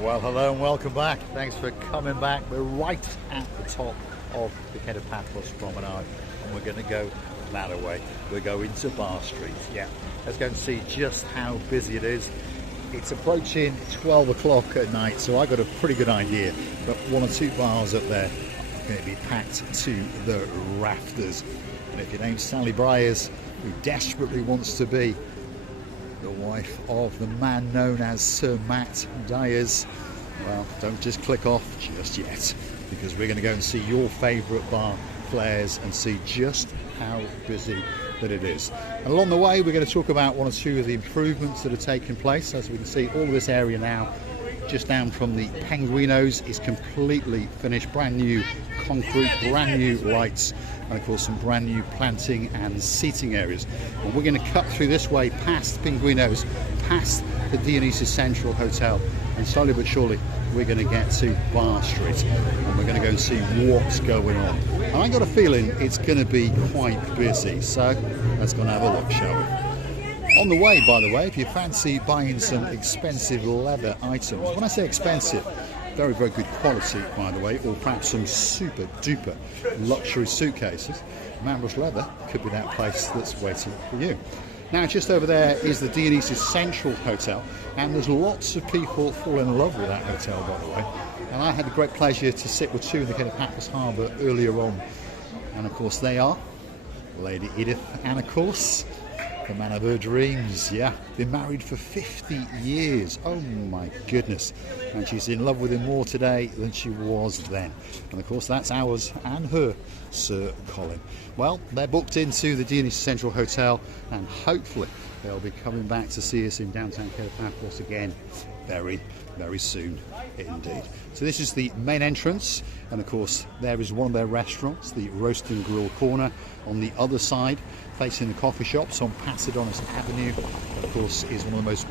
Well, hello and welcome back. Thanks for coming back. We're right at the top of the head of Paphos Promenade, and we're going to go that way. We're going to Bar Street. Yeah, let's go and see just how busy it is. It's approaching 12 o'clock at night, so I got a pretty good idea. But one or two bars up there are going to be packed to the rafters. And if your name's Sally Briers, who desperately wants to be the wife of the man known as Sir Matt Dyers, well, don't just click off just yet, because we're going to go and see your favourite bar, Flares, and see just how busy that it is. And along the way, we're going to talk about one or two of the improvements that are taking place. As we can see, all of this area now, just down from the Penguinos, is completely finished. Brand new concrete, brand new lights, and of course some brand new planting and seating areas. And we're going to cut through this way past Penguinos, past the Dionysus Central Hotel, and slowly but surely we're going to get to Bar Street, and we're going to go and see what's going on. And I got a feeling it's going to be quite busy, so let's go and have a look, shall we? On the way, by the way, if you fancy buying some expensive leather items, when I say expensive, very, very good quality, by the way, or perhaps some super duper luxury suitcases, Manbrush Leather could be that place that's waiting for you. Now, just over there is the Dionysus Central Hotel, and there's lots of people fall in love with that hotel, by the way. And I had the great pleasure to sit with two in the head of Paphos Harbour earlier on, and of course they are Lady Edith and, of course, the man of her dreams. Yeah, been married for 50 years. Oh my goodness. And she's in love with him more today than she was then. And of course that's ours and her Sir Colin. Well, they're booked into the Dionysus Central Hotel, and hopefully they'll be coming back to see us in downtown Paphos again very, very soon indeed. So this is the main entrance, and of course there is one of their restaurants, the Roast and Grill Corner, on the other side facing the coffee shops on Passidonis Avenue. Of course is one of the most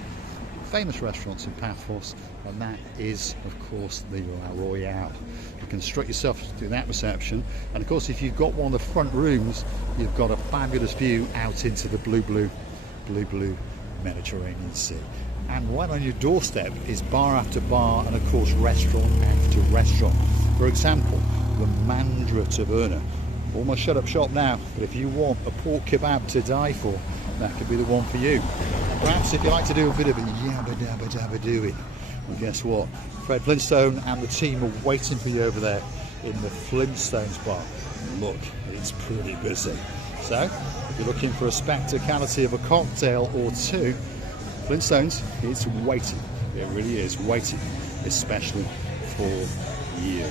famous restaurants in Paphos, and that is of course the La Royale. You can strut yourself to that reception, and of course if you've got one of the front rooms, you've got a fabulous view out into the blue Mediterranean Sea. And right on your doorstep is bar after bar, and of course restaurant after restaurant. For example, the Mandra Taverna. Almost shut up shop now, but if you want a pork kebab to die for, that could be the one for you. Perhaps if you like to do a bit of a yabba dabba dabba doing, well, guess what? Fred Flintstone and the team are waiting for you over there in the Flintstones bar. Look, it's pretty busy. So, if you're looking for a spectacality of a cocktail or two, Flintstones is waiting. It really is waiting, especially for you.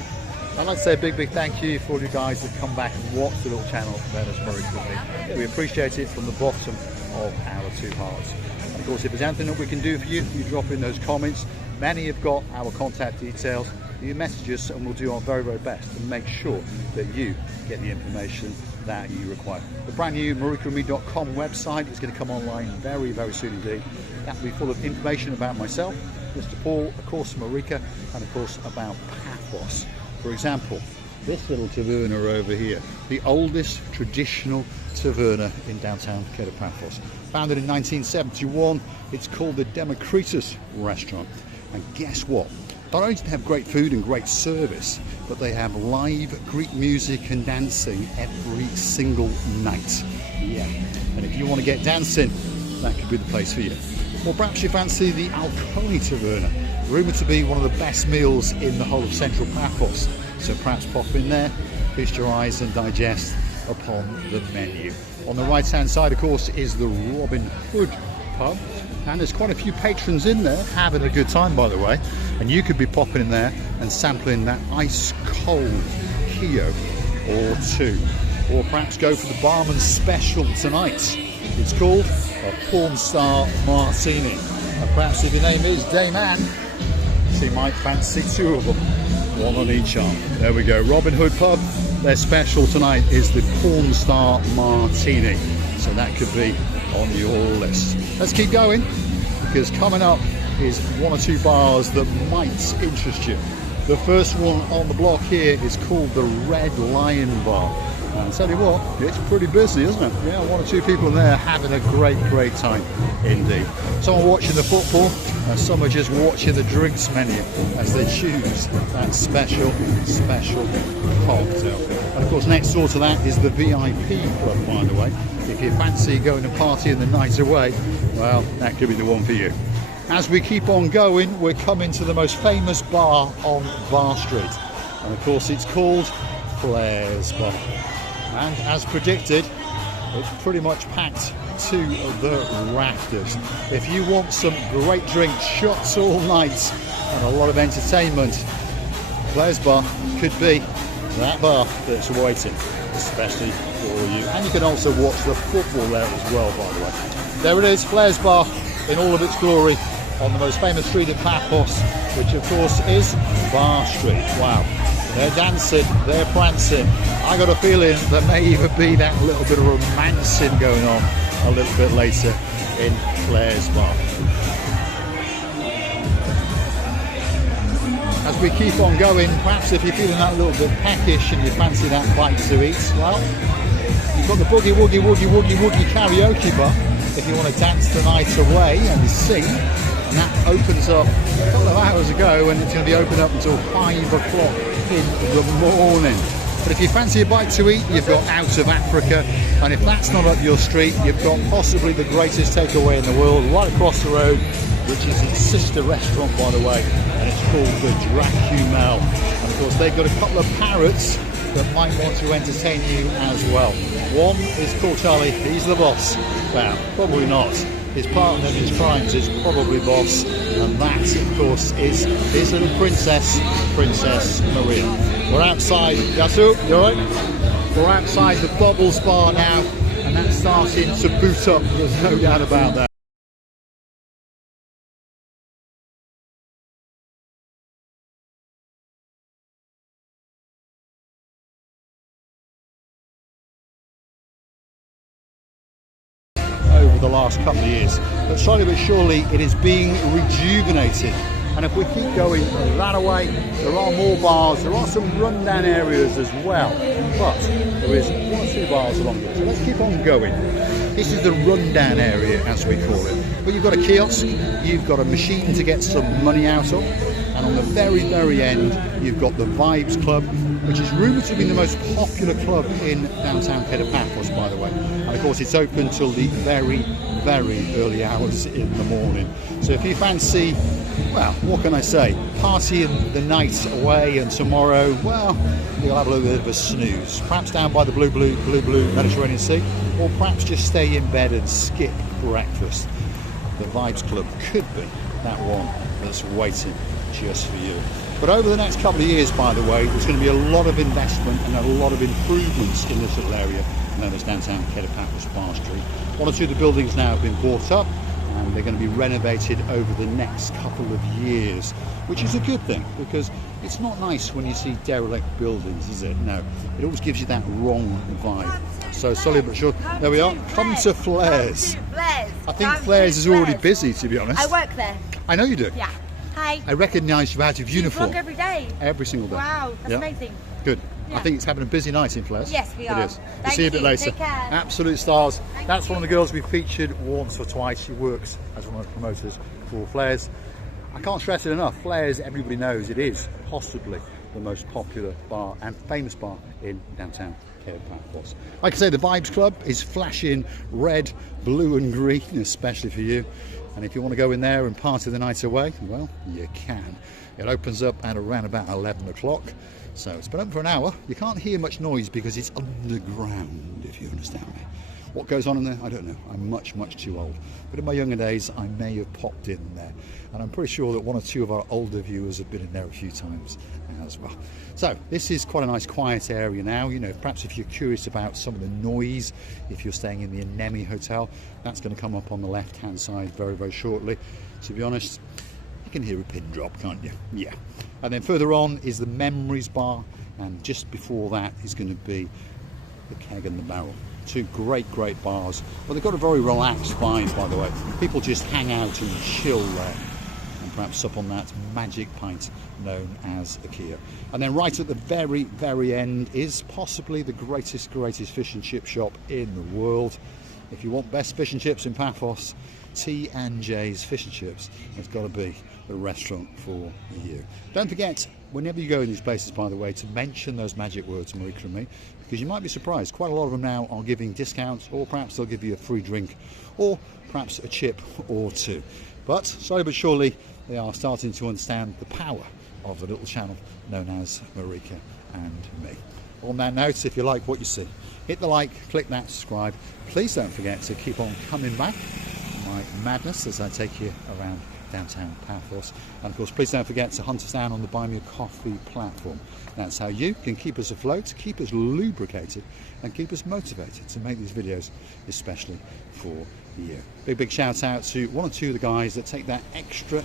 I'd like to say a big thank you for all you guys that come back and watch the little channel known as Marika. We appreciate it from the bottom of our two hearts. And of course, if there's anything that we can do for you, you drop in those comments. Many have got our contact details. You message us and we'll do our very, very best to make sure that you get the information that you require. The brand new marikawithme.com website is going to come online very, very soon indeed. That will be full of information about myself, Mr. Paul, of course Marika, and of course about Paphos. For example, this little taverna over here, the oldest traditional taverna in downtown Paphos. Founded in 1971, it's called the Democritus Restaurant. And guess what? Not only do they have great food and great service, but they have live Greek music and dancing every single night. Yeah, and if you want to get dancing, that could be the place for you. Or perhaps you fancy the Alcone Taverna, rumoured to be one of the best meals in the whole of Central Paphos. So perhaps pop in there, feast your eyes and digest upon the menu. On the right hand side, of course, is the Robin Hood pub, and there's quite a few patrons in there having a good time, by the way, and you could be popping in there and sampling that ice cold Kio or two, or perhaps go for the barman's special tonight. It's called a Porn Star Martini, and perhaps if your name is Dame Anne, so you might fancy two of them, one on each arm. There we go, Robin Hood pub. Their special tonight is the Porn Star Martini, so that could be on your list. Let's keep going, because coming up is one or two bars that might interest you. The first one on the block here is called the Red Lion Bar. And tell you what, it's pretty busy, isn't it? Yeah, one or two people in there having a great time indeed. Some are watching the football, and some are just watching the drinks menu as they choose that special cocktail. And of course, next door to that is the VIP club, by the way. If you fancy going to party in the night away, well, that could be the one for you. As we keep on going, we're coming to the most famous bar on Bar Street. And of course, it's called Flair's Bar. And as predicted, it's pretty much packed to the rafters. If you want some great drinks, shots all night, and a lot of entertainment, Flair's Bar could be that bar that's waiting, especially for you. And you can also watch the football there as well, by the way. There it is, Flair's Bar in all of its glory on the most famous street in Paphos, which of course is Bar Street. Wow. They're dancing, they're prancing. I got a feeling there may even be that little bit of romancing going on a little bit later in Flair's Bar. As we keep on going, perhaps if you're feeling that little bit peckish and you fancy that bite to eat, well, you've got the Boogie Woogie Woogie Woogie Woogie karaoke bar if you want to dance the night away and sing. And that opens up a couple of hours ago, and it's going to be open up until 5 o'clock in the morning. But if you fancy a bite to eat, you've got Out of Africa, and if that's not up your street, you've got possibly the greatest takeaway in the world right across the road, which is its sister restaurant, by the way, and it's called the Dracumel. And of course, they've got a couple of parrots that might want to entertain you as well. One is called Charlie, he's the boss. Well, probably not. His partner in his crimes is probably boss, and that, of course, is his little princess, Princess Maria. We're outside, Yasu, you alright? We're outside the Bubbles Bar now, and that's starting to boot up, there's no doubt about that. Over the last couple of years, but slowly but surely it is being rejuvenated. And if we keep going that away, there are more bars, there are some rundown areas as well, but there is 1 or 2 bars along it. So let's keep on going. This is the rundown area, as we call it. But you've got a kiosk, you've got a machine to get some money out of, and on the very end you've got the Vibes Club, which is rumoured to be the most popular club in downtown Paphos, by the way. And of course it's open till the very early hours in the morning. So if you fancy, well, what can I say, partying the night away and tomorrow, well, you'll have a little bit of a snooze. Perhaps down by the blue Mediterranean Sea, or perhaps just stay in bed and skip breakfast. The Vibes Club could be that one that's waiting just for you. But over the next couple of years, by the way, there's going to be a lot of investment and a lot of improvements in this little area known as downtown Paphos Bar Street. 1 or 2 of the buildings now have been bought up, and they're going to be renovated over the next couple of years, which is a good thing, because it's not nice when you see derelict buildings, is it? No, it always gives you that wrong vibe. So sorry but sure, there we are. Come to Flair's. I think Flair's is already busy, to be honest. I work there. I know you do. Yeah. Hi. I recognise you out of uniform. You vlog every day? Every single day. Wow, that's amazing. Good. Yeah. I think it's having a busy night in Flair's. Yes, we are. It is. We'll see you a bit later. Take care. Absolute stars. That's you. one of the girls we featured once or twice. She works as one of the promoters for Flair's. I can't stress it enough. Flair's, everybody knows it is possibly the most popular bar and famous bar in downtown Paphos. Like I say, the Vibes Club is flashing red, blue and green, especially for you. And if you want to go in there and party the night away, well, you can. It opens up at around about 11 o'clock. So it's been open for an hour. You can't hear much noise because it's underground, if you understand me. What goes on in there, I don't know. I'm much too old. But in my younger days, I may have popped in there. And I'm pretty sure that 1 or 2 of our older viewers have been in there a few times as well. So this is quite a nice quiet area now. You know, perhaps if you're curious about some of the noise, if you're staying in the Anemi Hotel, that's going to come up on the left-hand side very shortly. To be honest, you can hear a pin drop, can't you? Yeah. And then further on is the Memories Bar, and just before that is going to be the Keg and the Barrel. 2 great bars. Well, they've got a very relaxed vibe, by the way. People just hang out and chill there. And perhaps sup on that magic pint known as a Kia. And then right at the very, very end is possibly the greatest fish and chip shop in the world. If you want best fish and chips in Paphos, T&J's Fish and Chips has got to be the restaurant for you. Don't forget, whenever you go in these places, by the way, to mention those magic words, Marika and me, because you might be surprised. Quite a lot of them now are giving discounts, or perhaps they'll give you a free drink, or perhaps a chip or two. But slowly but surely, they are starting to understand the power of the little channel known as Marika and me. On that note, if you like what you see, hit the like, click that subscribe. Please don't forget to keep on coming back for my madness as I take you around downtown Paphos. And of course, please don't forget to hunt us down on the Buy Me a Coffee platform. That's how you can keep us afloat, keep us lubricated, and keep us motivated to make these videos, especially for you. Big shout out to one or two of the guys that take that extra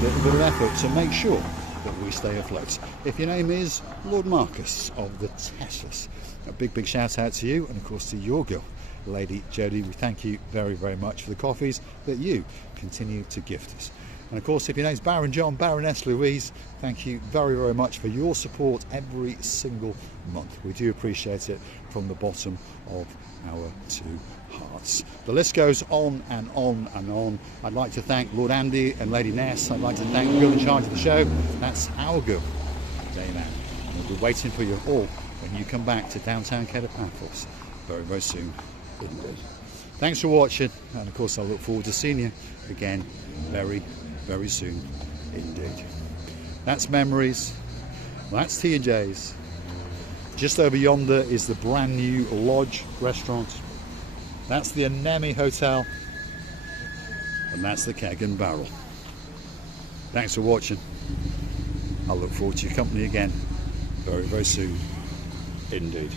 little bit of effort to make sure that we stay afloat. If your name is Lord Marcus of the Teslas, a big shout out to you, and of course to your girl, Lady Jodie. We thank you very much for the coffees that you continue to gift us. And of course, if your name's Baron John, Baroness Louise, thank you very much for your support every single month. We do appreciate it from the bottom of our two hearts. The list goes on and on and on. I'd like to thank Lord Andy and Lady Ness. I'd like to thank the girl in charge of the show. That's our girl, Dana. And we'll be waiting for you all when you come back to downtown Paphos very soon. Thanks for watching, and of course I look forward to seeing you again very soon indeed. That's Memories. Well, that's T&J's. Just over yonder is the brand new Lodge restaurant. That's the Anemone Hotel, and that's the Keg and Barrel. Thanks for watching. I look forward to your company again very soon indeed.